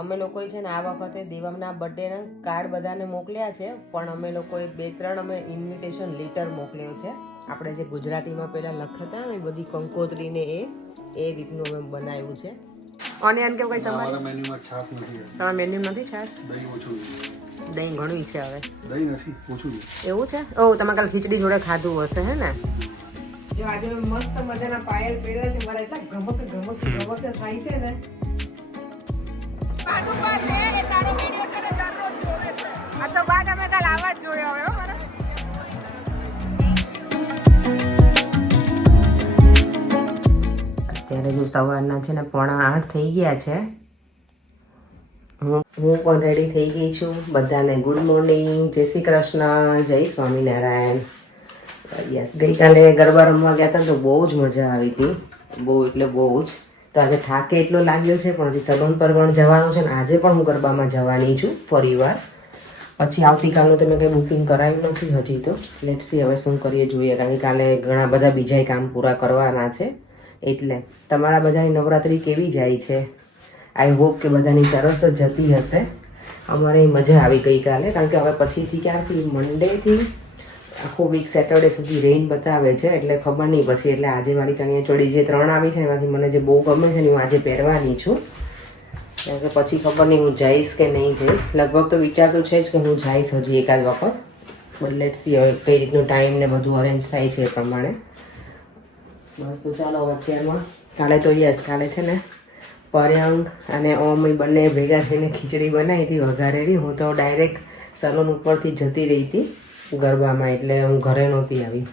અમે લોકોએ છે ને આ વખતે દેવમના બર્થડેના કાર્ડ બધાને મોકલ્યા છે, પણ અમે લોકોએ 2-3 અમે ઇન્વિટેશન લેટર મોકલ્યો છે. આપણે જે ગુજરાતીમાં પહેલાં લખતા ને બધી કંકોત્રી ને એ રીતનું અમે બનાવ્યું છે. ઓનિયન કે કોઈ સમાન મેન્યુમાં છાશ નથી. તમારા મેન્યુ નથી છાશ? દહીં ઓછું. દહીં ઘણું છે હવે. દહીં નથી ઓછું. એવું છે? ઓહ, તમે કાલ ખીચડી જોડે ખાધું હશે હે ને? જો આજે મસ્ત મજાના પાયલ પહેર્યા છે, મારા એટલા ગમક થાય છે ને. આ તો બાદ અમે કાલ આવા જ જોયો હવે મારા. અત્યારે જો સવારના છે ને 7:45 થઈ ગયા છે. હું પણ રેડી થઈ ગઈ છું. બધાને ગુડ મોર્નિંગ, જય શ્રી કૃષ્ણ, જય સ્વામિનારાયણ. યસ, ગઈકાલે ગરબા રમવા ગયા હતા તો બહુ જ મજા આવી હતી, બહુ એટલે બહુ જ. તો આજે થાકે એટલો લાગ્યો છે, પણ હજી સગન પર પણ જવાનું છે ને આજે પણ હું ગરબામાં જવાની છું ફરી વાર. પછી આવતીકાલનું તો મેં કંઈ બુકિંગ કરાવ્યું નથી હજી તો. લેટ્સ સી હવે શું કરીએ જોઈએ, કારણ કે કાલે ઘણા બધા બીજા કામ પૂરા કરવાના છે. એટલે તમારા બધાની નવરાત્રિ કેવી જાય છે? આઈ હોપ કે બધાની સરસ જ જતી હશે. અમારે મજા આવી ગઈકાલે, કારણ કે હવે પછીથી ક્યારથી મંડેથી આખો વીક સેટરડે સુધી રેઇન બતાવે છે, એટલે ખબર નહીં પછી. એટલે આજે મારી ચણિયાચોળી જે 3 આવી છે એમાંથી મને જે બહુ ગમે છે ને હું આજે પહેરવાની છું, કારણ કે પછી ખબર નહીં હું જઈશ કે નહીં જઈશ. લગભગ તો વિચાર તો છે જ કે હું જઈશ હજી એકાદ વખત, બટ લેટ્સ સી હવે કઈ રીતનું ટાઈમ ને બધું અરેન્જ થાય છે એ પ્રમાણે. બસ તો ચાલો હવે અત્યારમાં કાલે તો યસ, કાલે છે ને પર્યાંગ અને ઓમ બંને ભેગા થઈને ખીચડી બનાવી હતી વઘારેલી. હું તો ડાયરેક્ટ સલૂન ઉપરથી જતી રહી હતી ગરબામાં, એટલે હું ઘરે નહોતી આવી.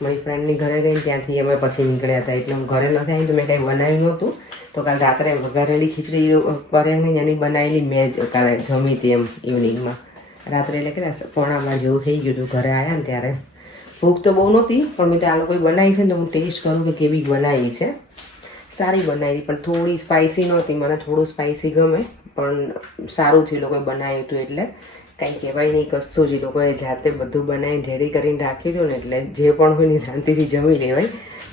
મારી ફ્રેન્ડની ઘરે ગઈ, ત્યાંથી અમે પછી નીકળ્યા હતા, એટલે હું ઘરે નથી આવી તો મેં કંઈ બનાવ્યું નહોતું. તો કાલે રાત્રે વઘારેલી ખીચડી પર્યાંગની એની બનાવેલી મેં કાલે જમી હતી એમ ઇવનિંગમાં. રાત્રે એટલે કે 9:15 જેવું થઈ ગયું હતું ઘરે આવ્યા ને ત્યારે. ભૂખ તો બહુ નહોતી, પણ મેં તો આ લોકોએ બનાવી છે ને તો હું ટેસ્ટ કરું કે કેવી બનાવી છે. સારી બનાવી, પણ થોડી સ્પાઇસી નહોતી. મને થોડું સ્પાઇસી ગમે, પણ સારું થયું લોકોએ બનાવ્યું હતું, એટલે કાંઈ કહેવાય નહીં કશું જ. એ લોકોએ જાતે બધું બનાવીને રેડી કરીને રાખી દો ને, એટલે જે પણ હોય ને શાંતિથી જમી લેવાય.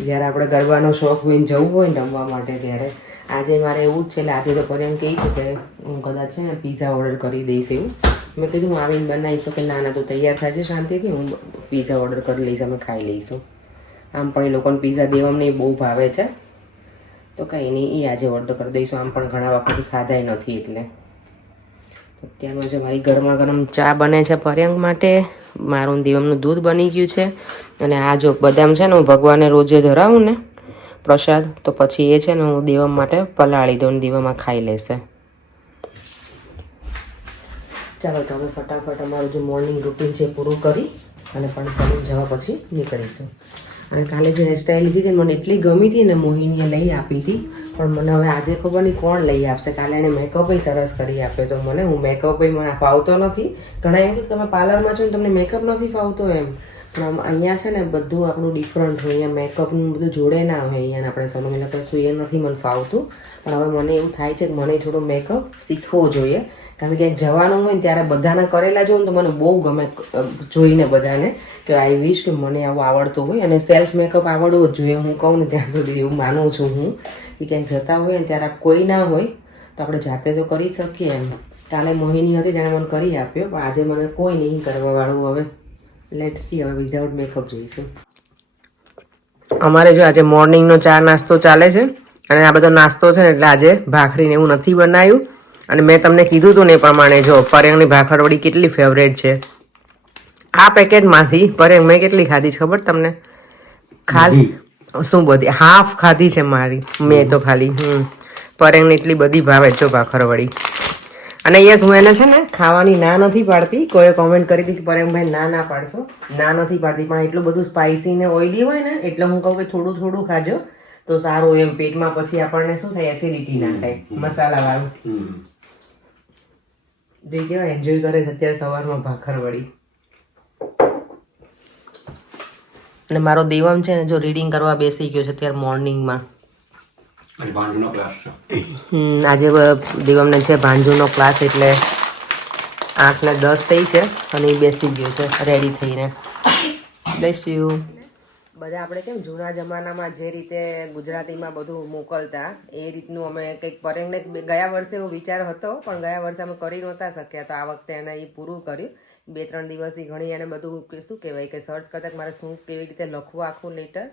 જ્યારે આપણે ગરબાનો શોખ હોય ને જવું હોય ને રમવા માટે ત્યારે. આજે મારે એવું જ છે, એટલે આજે તો પર્યંત કહી છે કે હું કદાચ છે ને પિઝા ઓર્ડર કરી દઈશ એવું. મેં કીધું હું આવીને બનાવીશ કે ના તો તૈયાર થાય છે શાંતિથી, હું પિઝા ઓર્ડર કરી લઈશ, અમે ખાઈ લઈશું. આમ પણ એ લોકોને પિઝા દેવામાં બહુ ભાવે છે, તો કંઈ નહીં, એ આજે ઓર્ડર કરી દઈશું. આમ પણ ઘણા વખતથી ખાધાય નથી એટલે. અત્યારમાં જો મારી ગરમા ગરમ ચા બને છે પર્યંક માટે, મારું દેવમનું દૂધ બની ગયું છે, અને આ જો બદામ છે ને હું ભગવાનને રોજે ધરાવું ને પ્રસાદ, તો પછી એ છે ને હું દેવમ માટે પલાળી દઉં, દેવમાં ખાઈ લેશે. ચાલો તો અમે ફટાફટ અમારું જે મોર્નિંગ રૂટીન છે પૂરું કરી અને પણ સલૂન જવા પછી નીકળીશું. અને કાલે જે હેરસ્ટાઈલ લીધી હતી મને એટલી ગમી હતી ને, મોહિનીએ લઈ આપી હતી, પણ મને હવે આજે ખબર નહીં કોણ લઈ આપશે. કાલે એણે મેકઅપ સરસ કરી આપ્યો તો મને. હું મેકઅપ મને ફાવતો નથી. ઘણા એમ કે તમે પાર્લરમાં છો ને તમને મેકઅપ નથી ફાવતો એમ, પણ અહીંયા છે ને બધું આપણું ડિફરન્ટ હોય. અહીંયા મેકઅપનું બધું જોડે ના હોય. અહીંયા આપણે સલૂન એટલે કશું એ નથી મને ફાવતું. પણ હવે મને એવું થાય છે કે મને થોડું મેકઅપ શીખવો જોઈએ, કારણ કે ક્યાંક જવાનું હોય ને ત્યારે બધાના કરેલા જોઉં ને તો મને બહુ ગમે જોઈને બધાને, કે આઈ વિશ કે મને આવું આવડતું હોય. અને સેલ્ફ મેકઅપ આવડવું જ જોઈએ, હું કહું ને ત્યાં સુધી એવું માનું છું હું, કે ક્યાંક જતા હોય ને ત્યારે કોઈ ના હોય તો આપણે જાતે તો કરી શકીએ એમ. કાલે મોહિની હતી તેણે મને કરી આપ્યો, પણ આજે મને કોઈ નહીં કરવાવાળું. હવે લેટ્સ સી, હવે વિધાઉટ મેકઅપ જઈશું. અમારે જો આજે મોર્નિંગનો ચા નાસ્તો ચાલે છે, અને આ બધો નાસ્તો છે ને એટલે આજે ભાખરીને એવું નથી બનાવ્યું. અને મેં તમને કીધું હતું ને એ પ્રમાણે જો પર્યંગની ભાખરવડી કેટલી ફેવરેટ છે. આ પેકેટમાંથી પર્યંગ મેં કેટલી ખાધી છે ખબર તમને? ખાલી શું બધી હાફ ખાધી છે મારી મેં તો ખાલી. પર્યંગને એટલી બધી ભાવે છે ભાખરવડી. અને યસ, હું એને છે ને ખાવાની ના નથી પાડતી. કોઈ કોમેન્ટ કરી હતી કે પર્યંગભાઈ ના પાડશો, ના નથી પાડતી, પણ એટલું બધું સ્પાઇસી ને ઓઇલી હોય ને એટલે હું કહું કે થોડું થોડું ખાજો તો સારું એમ. પેટમાં પછી આપણને શું થાય, એસિડિટી ના થાય મસાલાવાળું. જે કેવાય એન્જોય કરે છે અત્યારે સવારમાં ભાખરવડી. અને મારો દેવમ છે ને જો રીડિંગ કરવા બેસી ગયો છે અત્યારે મોર્નિંગમાં. આજે દેવમને છે ભાંજુનો ક્લાસ, એટલે 8:10 થઈ છે અને એ બેસી ગયો છે રેડી થઈને. Bless you. બધા આપણે કેમ જૂના જમાનામાં જે રીતે ગુજરાતીમાં બધું મોકલતા એ રીતનું અમે કંઈક પરેંગને ગયા વર્ષે એવો વિચાર હતો પણ ગયા વર્ષે અમે કરી નહોતા શક્યા તો આ વખતે એને એ પૂરું કર્યું 2-3 દિવસથી ઘણી એને બધું શું કહેવાય કે સર્ચ કરતા કે મારે શું કેવી રીતે લખવું આખું લેટર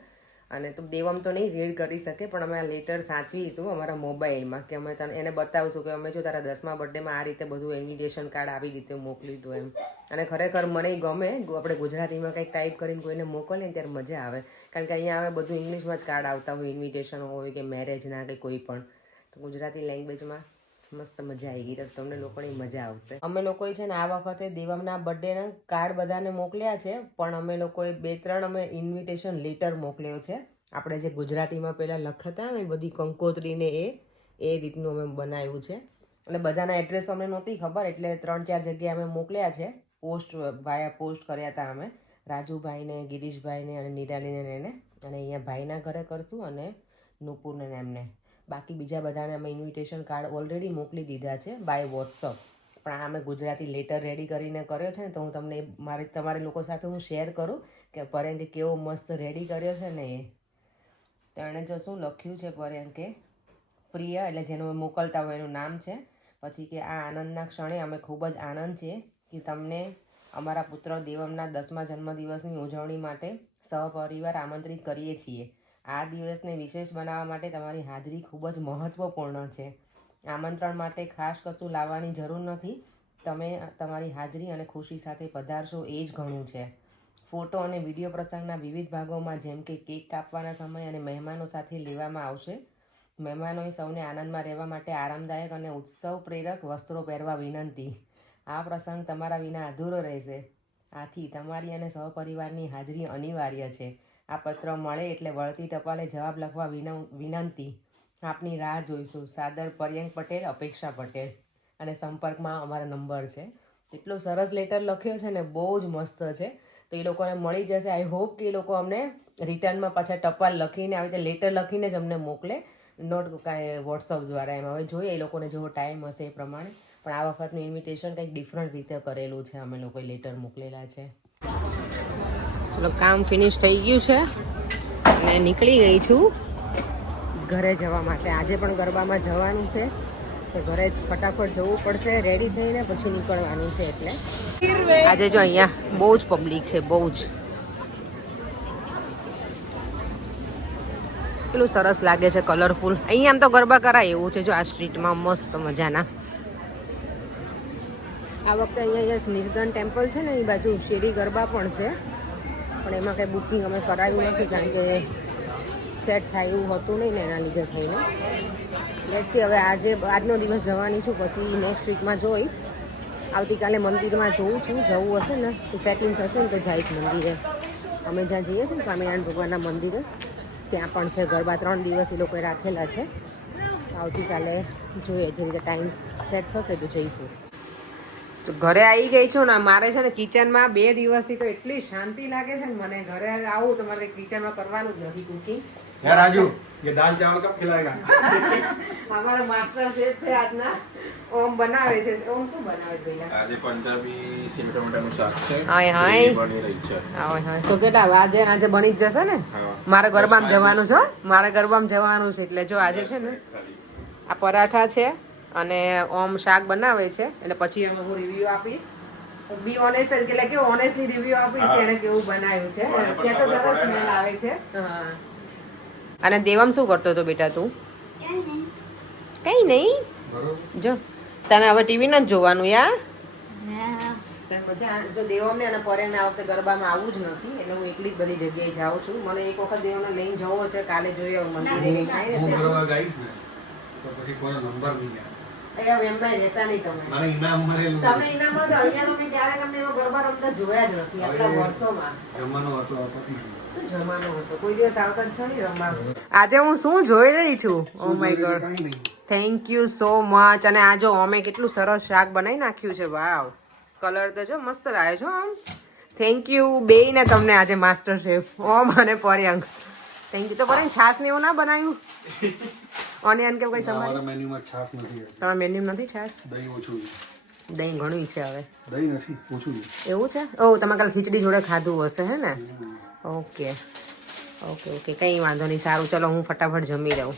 અને તો દેવમ તો નહીં રીડ કરી શકે પણ અમે આ લેટર સાચવીશું અમારા મોબાઈલમાં કે અમે તને એને બતાવશું કે અમે જો તારા 10મા બર્થડેમાં આ રીતે બધું ઇન્વિટેશન કાર્ડ આવી રીતે મોકલ્યું હતું એમ અને ખરેખર મને ગમે આપણે ગુજરાતીમાં કંઈક ટાઈપ કરીને કોઈને મોકલીએ ને ત્યારે મજા આવે કારણ કે અહીંયા હવે બધું ઇંગ્લિશમાં જ કાર્ડ આવતા હોય ઇન્વિટેશન હોય કે મેરેજના કે કોઈ પણ તો ગુજરાતી લેંગ્વેજમાં મસ્ત મજા આવી ગઈ તો તમને લોકોની મજા આવશે અમે લોકોએ છે ને આ વખતે દેવમના બર્થડેના કાર્ડ બધાને મોકલ્યા છે પણ અમે લોકોએ 2-3 અમે ઇન્વિટેશન લેટર મોકલ્યો છે આપણે જે ગુજરાતીમાં પહેલાં લખતા ને બધી કંકોત્રીને એ રીતનું અમે બનાવ્યું છે અને બધાના એડ્રેસ અમને નહોતી ખબર એટલે 3-4 જગ્યાએ અમે મોકલ્યા છે પોસ્ટ વાયા પોસ્ટ કર્યા હતા અમે રાજુભાઈને ગિરીશભાઈને અને નિરાલીને એને અને અહીંયા ભાઈના ઘરે કરશું અને નુપુરને એમને બાકી બીજા બધાને અમે ઇન્વિટેશન કાર્ડ ઓલરેડી મોકલી દીધા છે બાય વોટ્સઅપ પણ આ અમે ગુજરાતી લેટર રેડી કરીને કર્યો છે ને તો હું તમને તમારી લોકો સાથે હું શેર કરું કે પર્યંકે કેવો મસ્ત રેડી કર્યો છે ને એ તો એણે જો શું લખ્યું છે પર્યંકે પ્રિય એટલે જેનું મોકલતા હોય એનું નામ છે પછી કે આ આનંદના ક્ષણે અમે ખૂબ જ આનંદ છે કે તમને અમારા પુત્ર દેવમના 10મા જન્મદિવસની ઉજવણી માટે સહપરિવાર આમંત્રિત કરીએ છીએ આ દિવસને વિશેષ બનાવવા માટે તમારી હાજરી ખૂબ જ મહત્ત્વપૂર્ણ છે આમંત્રણ માટે ખાસ કશું લાવવાની જરૂર નથી તમે તમારી હાજરી અને ખુશી સાથે પધારશો એ જ ઘણું છે ફોટો અને વિડીયો પ્રસંગના વિવિધ ભાગોમાં જેમ કે કેક કાપવાના સમય અને મહેમાનો સાથે લેવામાં આવશે મહેમાનોએ સૌને આનંદમાં રહેવા માટે આરામદાયક અને ઉત્સવ પ્રેરક વસ્ત્રો પહેરવા વિનંતી આ પ્રસંગ તમારા વિના અધૂરો રહેશે આથી તમારી અને સહપરિવારની હાજરી અનિવાર્ય છે આ પત્ર મળે એટલે વળતી ટપાલે જવાબ લખવા વિનંતી આપની રાહ જોઈશું સાદર પર્યંક પટેલ અપેક્ષા પટેલ અને સંપર્કમાં અમારા નંબર છે એટલો સરસ લેટર લખ્યો છે ને બહુ જ મસ્ત છે તો એ લોકોને મળી જશે આઈ હોપ કે એ લોકો અમને રિટર્નમાં પાછા ટપાલ લખીને આવી રીતે લેટર લખીને જ અમને મોકલે નોટ કાંઈ વોટ્સઅપ દ્વારા એમ હવે જોઈએ એ લોકોને જેવો ટાઈમ હશે એ પ્રમાણે પણ આ વખતનું ઇન્વિટેશન કંઈક ડિફરન્ટ રીતે કરેલું છે અમે લોકોએ લેટર મોકલેલા છે ચલો કામ ફિનિશ થઈ ગયું છે અને નીકળી ગઈ છું ઘરે જવા માટે આજે પણ ગરબામાં જવાનું છે તો ઘરે જ ફટાફટ જવું પડશે રેડી થઈને પછી નીકળવાનું છે એટલે આજે જો અહીંયા બહુ જ પબ્લિક છે બહુ જ કેટલું સરસ લાગે છે કલરફુલ અહીંયા આમ તો ગરબા કરાય એવું છે જો આ સ્ટ્રીટમાં મસ્ત મજાના આ વખતે અહીંયા નિષ્ગન ટેમ્પલ છે ને એ બાજુ શેરી ગરબા પણ છે પણ એમાં કંઈ બુકિંગ અમે કરાવ્યું નથી કારણ કે સેટ થાય એવું હતું નહીં ને એના લીધે થઈને લેટ્સથી હવે આજનો દિવસ જવાની છું પછી નેક્સ્ટ વીકમાં જોઈશ આવતીકાલે મંદિરમાં જવું હશે ને તો સેટિંગ થશે ને તો જઈશ મંદિરે અમે જ્યાં જઈએ છીએ ને સ્વામિનારાયણ ભગવાનના મંદિરે ત્યાં પણ છે ગરબા 3 દિવસ એ લોકોએ રાખેલા છે આવતીકાલે જોઈએ જે રીતે ટાઈમ સેટ થશે તો જઈશું તો ઘરે આવી ગઈ છું ને મારે છે ને કિચનમાં 2 દિવસથી તો એટલી શાંતિ લાગે છે ને મને ઘરે આવું તો મારે કિચનમાં કરવાનું જ નથી કુકિંગ यार राजू ये दाल चावल कब खिलाएगा हमारा मास्टर शेफ છે આજના ઓમ બનાવે છે ઓમ શું બનાવે છે પહેલા આજે પંજાબી સેવ ટમેટાનું શાક છે હાય હાય બની રહી છે હાય તો કેટલા આજે બની જ જશે ને મારે ગરબામાં જવાનું છે મારે ગરબામાં જવાનું છે એટલે જો આજે છે ને આ પરાઠા છે અને ઓમ શાક બનાવે છે એટલે પછી અમે હું રિવ્યુ આપીશ બી ઓનેસ્ટ એટલે કે ઓનેસ્ટલી રિવ્યુ આપીશ કે એને કેવું બનાવ્યું છે ત્યાં તો સરસ સ્મેલ આવે છે હા અને દેવમ શું કરતો હતો બેટા તું કઈ નહીં જો તને હવે ટીવી નથી જોવાનું યાર જો દેવમને અને પરેને આ વખતે ગરબામાં આવવું જ નથી એટલે હું એકલી જ બધી જગ્યાએ જાઉં છું મને એક વખત દેવને લઈને જવો છે કાલે જોઈએ મંદિરે તો પછી કોઈ નંબર નહીં એમના રહેતા નહીં તમે મને ઇનામ મળેલું તમને ઇનામ મળે અહીંયા તમે ક્યારે તમને એવો ગરબા રમતા જોયા જ નથી આટલા વર્ષોમાં જમાનો હતો શું જમાનો હતો કોઈ દિવસ આવતા જ છો નહીં રમવા આજે હું શું જોઈ રહી છું oh my God thank you so much અને આ જો અમે કેટલું સરસ શાક બનાવી નાખ્યું છે વાવ કલર તો જો મસ્ત લાગે છો આમ થેન્ક યુ બેયને તમને આજે માસ્ટર શેફ ઓમ અને પર્યંક થેન્ક યુ તો પર્યંક છાસ ને એવું ના બનાવ્યું ઓનિયન કે કોઈ સમાન મારા મેન્યુમાં છાસ નથી તમારા મેન્યુ નથી છાસ દહીં ઓછું દહીં ઘણું છે હવે દહીં નથી ઓછું એવું છે ઓ તમે કાલે ખીચડી જોડે ખાધું હશે હે ને ઓકે ઓકે ઓકે, કંઈ વાંધો નહીં. સારું, ચલો હું ફટાફટ જમી લઉં.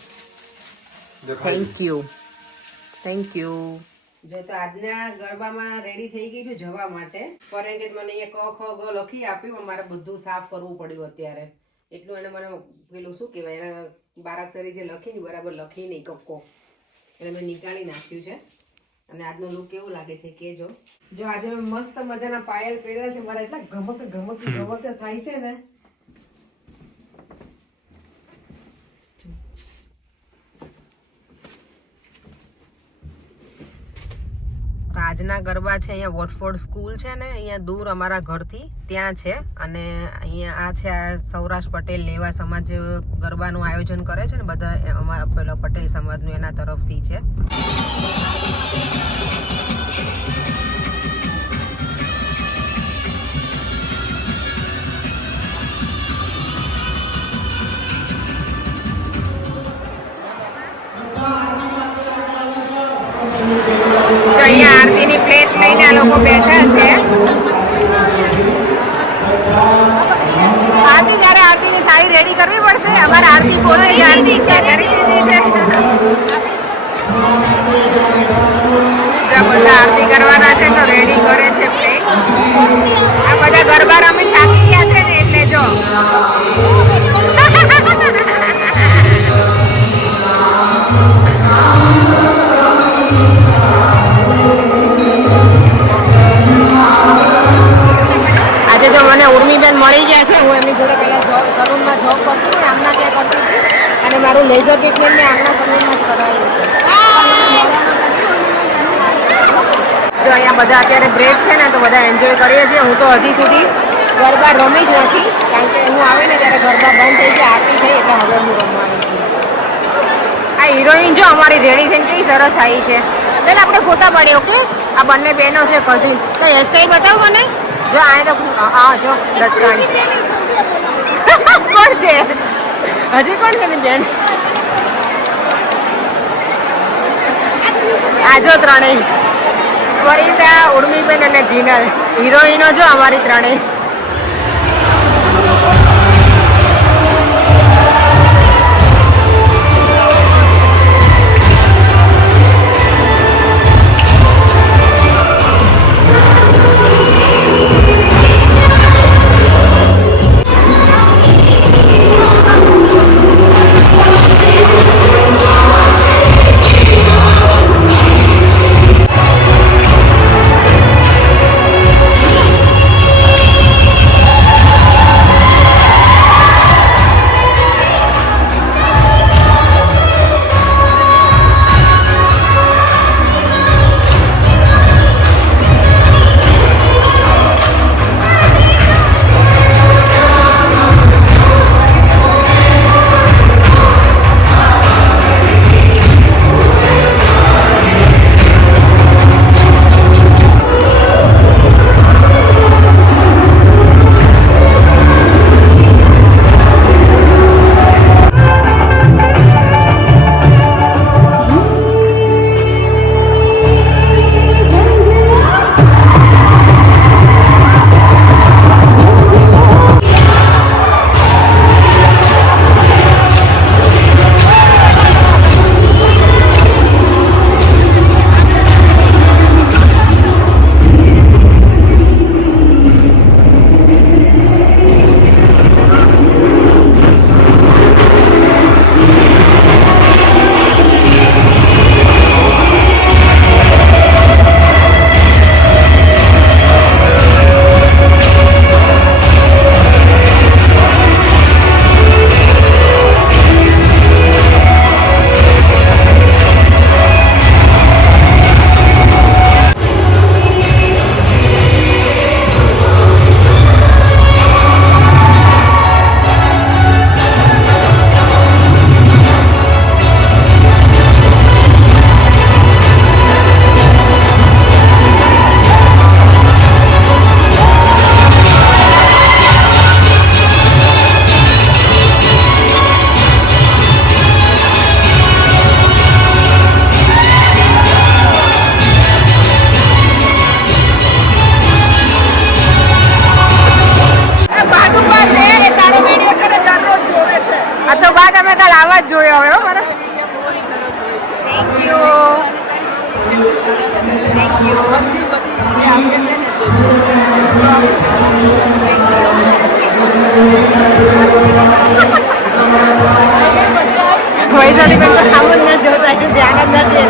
Thank you. જો તો આજના ગરબામાં રેડી થઈ ગઈ છું જવા માટે. પર એમ કે મને અહીંયા ક ખ ગ લખી આપ્યું, મારે બધું સાફ કરવું પડ્યું અત્યારે. એટલું એને મને પેલું શું કહેવાય, એને બારાક્ષરી જે લખી ને બરાબર લખી નહીં, કક્કો એટલે મેં નીકાળી નાખ્યું છે. અને આજનો લુક કેવું લાગે છે કેજો. જો આજે મેં મસ્ત મજાના પાયલ પહેર્યા છે, મારા એટલા ગમક થાય છે ને. આજના ગરબા છે અહીંયા વોટફોર્ડ સ્કૂલ છે ને, અહીંયા દૂર અમારા ઘરથી ત્યાં છે. અને અહીંયા આ છે આ સૌરાષ્ટ્ર પટેલ લેવા સમાજ જે ગરબાનું આયોજન કરે છે ને, બધા અમારા પેલા પટેલ સમાજનું એના તરફથી છે. તો અહીંયા આરતીની પ્લેટ લઈને આ લોકો બેઠા છે. આરતી જયારે આરતીની થાળી રેડી કરવી પડશે. અમારે આરતી પોતે જ આરતી છે કરી દીધી છે. બધા આરતી કરવાના છે તો રેડી કરે છે પ્લેટ. આ બધા ગરબા રમી થાકી ગયા છે ને એટલે જો આજે જો મને ઉર્મીબેન મળી ગયા છે. હું એમની જોડે પહેલાં સલૂનમાં જોબ કરતી હતી, આમના ત્યાં કરતી હતી. અને મારું લેઝર ટ્રીટમેન્ટ મેં આમના સલૂનમાં જ કરાવ્યું છે. જો અહીંયા બધા અત્યારે બ્રેક છે ને તો બધા એન્જોય કરીએ છીએ. હું તો હજી સુધી ગરબા રમી જ નથી, કારણ કે હું આવે ને ત્યારે ગરબા બંધ થઈ ગયા, આરતી થઈ એટલે હવે હું રમવાની છું. આ હિરોઈન જો અમારી રેડી થઈને કેવી સરસ આવી છે. ચાલ આપણે ફોટા પાડીએ. ઓકે, આ બંને બહેનો છે કઝિન. તો હેરસ્ટાઈલ બતાવ મને. જો આને તો હા જો લટકાણી કોણ છે? હજી કોણ છે ને બેન? આ જો ત્રણેય વરિતા, ઉર્મીબેન અને જીનલ હિરોઈનો જો અમારી ત્રણેય. વૈશાલી બેન તો આમ જ ના જોતા એટલું ધ્યાન જ નથી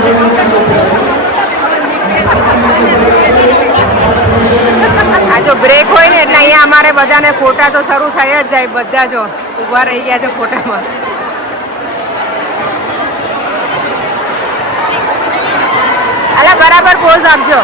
આ જો બ્રેક હોય ને એટલે અહીંયા અમારે બધાને ફોટા તો શરૂ થઈ જ જાય બધા જો ઊભા રહી ગયા છે ફોટામાં અલા બરાબર પોઝ આપજો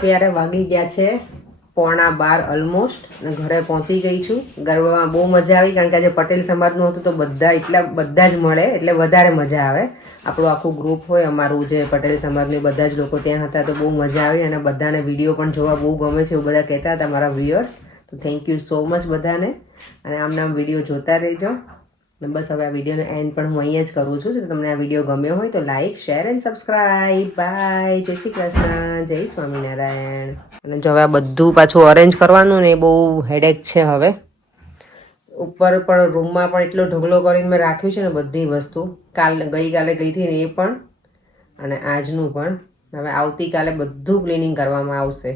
અત્યારે વાગી ગયા છે 11:15 ઓલમોસ્ટ અને ઘરે પહોંચી ગઈ છું. ગરબામાં બહુ મજા આવી કારણ કે આજે પટેલ સમાજનું હતું તો બધા જ મળે એટલે વધારે મજા આવે. આપણું આખું ગ્રુપ હોય અમારું જે પટેલ સમાજનું બધા જ લોકો ત્યાં હતા તો બહુ મજા આવી અને બધાને વિડીયો પણ જોવા બહુ ગમે છે એવું બધા કહેતા હતા મારા વ્યુઅર્સ. તો થેન્ક યુ સો મચ બધાને અને આમ વિડીયો જોતા રહેજો. અને બસ હવે આ વિડીયોનો એન્ડ પણ હું અહીંયા જ કરું છું. જો તમને આ વિડીયો ગમ્યો હોય તો like share and subscribe. Bye. જય શ્રી કૃષ્ણ. જય સ્વામિનારાયણ. અને જો હવે આ બધું પાછું અરેન્જ કરવાનું ને એ બહુ હેડેક છે. હવે ઉપર પણ રૂમમાં પણ એટલો ઢગલો કરીને મેં રાખ્યું છે ને બધી વસ્તુ ગઈકાલે ગઈ હતી ને એ પણ અને આજનું પણ. હવે આવતીકાલે બધું ક્લિનિંગ કરવામાં આવશે.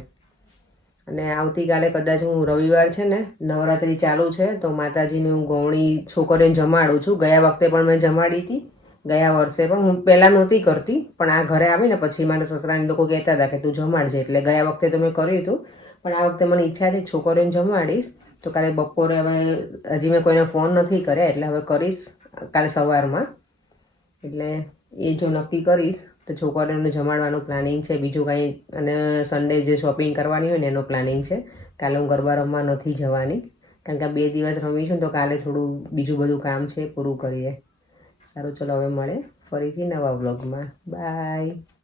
અને આવતીકાલે કદાચ હું રવિવાર છે ને નવરાત્રિ ચાલુ છે તો માતાજીની હું ગૌણી છોકરીઓને જમાડું છું. ગયા વખતે પણ મેં જમાડી હતી, ગયા વર્ષે પણ. હું પહેલાં નહોતી કરતી પણ આ ઘરે આવીને પછી મારા સસરાની લોકો કહેતા હતા કે તું જમાડજે એટલે ગયા વખતે તો મેં કર્યું હતું. પણ આ વખતે મને ઈચ્છા છે છોકરીઓને જમાડીશ તો કાલે બપોરે હવે હજી મેં કોઈને ફોન નથી કર્યા એટલે હવે કરીશ કાલે સવારમાં. એટલે એ જો નક્કી કરીશ તો છોકરીઓને જમાડવાનું પ્લાનિંગ છે. બીજું કંઈ અને સન્ડે જે શોપિંગ કરવાની હોય ને એનો પ્લાનિંગ છે. કાલે હું ગરબા રમવા નથી જવાની કારણ કે 2 દિવસ રમીશું તો કાલે થોડું બીજું બધું કામ છે પૂરું કરીએ. સારું ચલો હવે મળે ફરીથી નવા વ્લોગમાં. બાય.